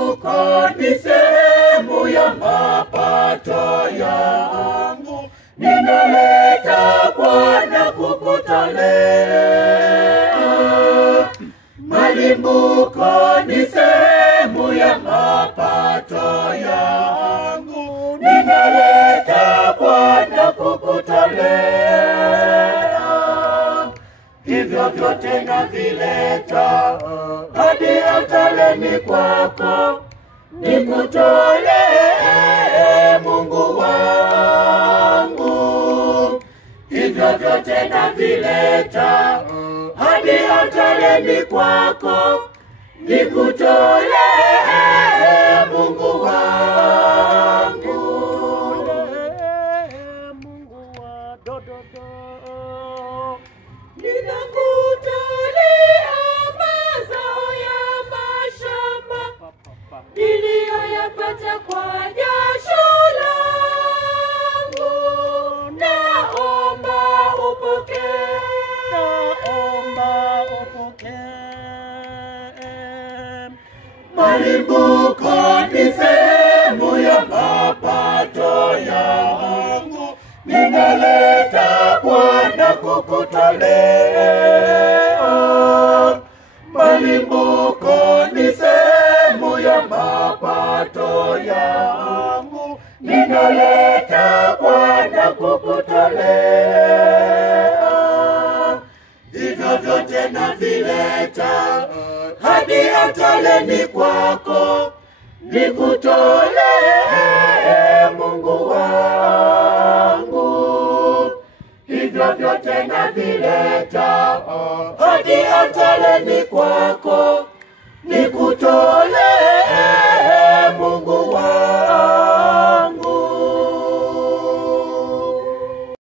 Malimbuko ni sehemu ya mapato yangu, ninaleta Bwana kukutolea. Malimbuko ni sehemu ya mapato yangu, ninaleta Bwana kukutolea. Hivyo vyote navileta hadi altareni kwako, nikutolee Mungu wangu. Hivyo vyote navileta hadi altareni kwako, nikutolee Mungu wangu. Mungu wa ninakutolea mazao ya mashamba niliyoyapata kwa jasho langu. Naomba upokee, Malimbuko ni sehemu ya mapato yangu, ninaleta Bwana kukutolea. Malimbuko ni sehemu ya mapato yangu, ninaleta Bwana kukutolea. Hivyo vyote navileta hadi altareni kwako, nikutolee Mungu wangu. Hivyo vyote navileta hadi altareni kwako, nikutolee